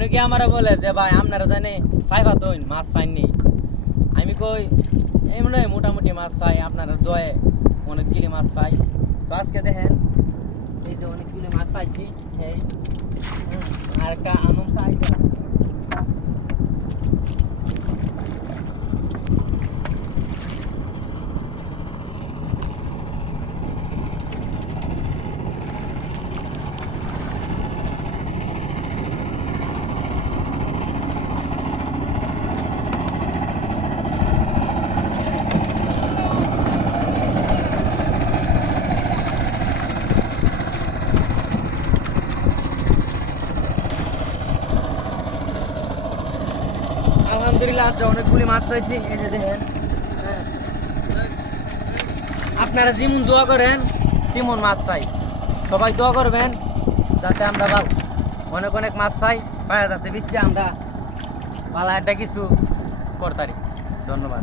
অনেকে আমারা বলে যে ভাই আপনারা জানে সাইফা তৈন মাছ পাইনি। আমি কই এই মনে হয় মোটামুটি মাছ পাই, আপনারা দয়ে অনেকগুলি মাছ পাই। তো আজকে দেখেন এই যে অনেকগুলি মাছ পাইছি। এই আর একটা আনুম চাই আলহামদুলিল্লাহ আজকে অনেকগুলি মাছ পাইছি। এই যে দেখেন আপনারা যেমন দোয়া করেন তেমন মাছ পাই। সবাই দোয়া করবেন যাতে আমরা অনেক অনেক মাছ পাই যাতে বিচ্ছে আমরা পালা একটা কিছু করতারি। ধন্যবাদ।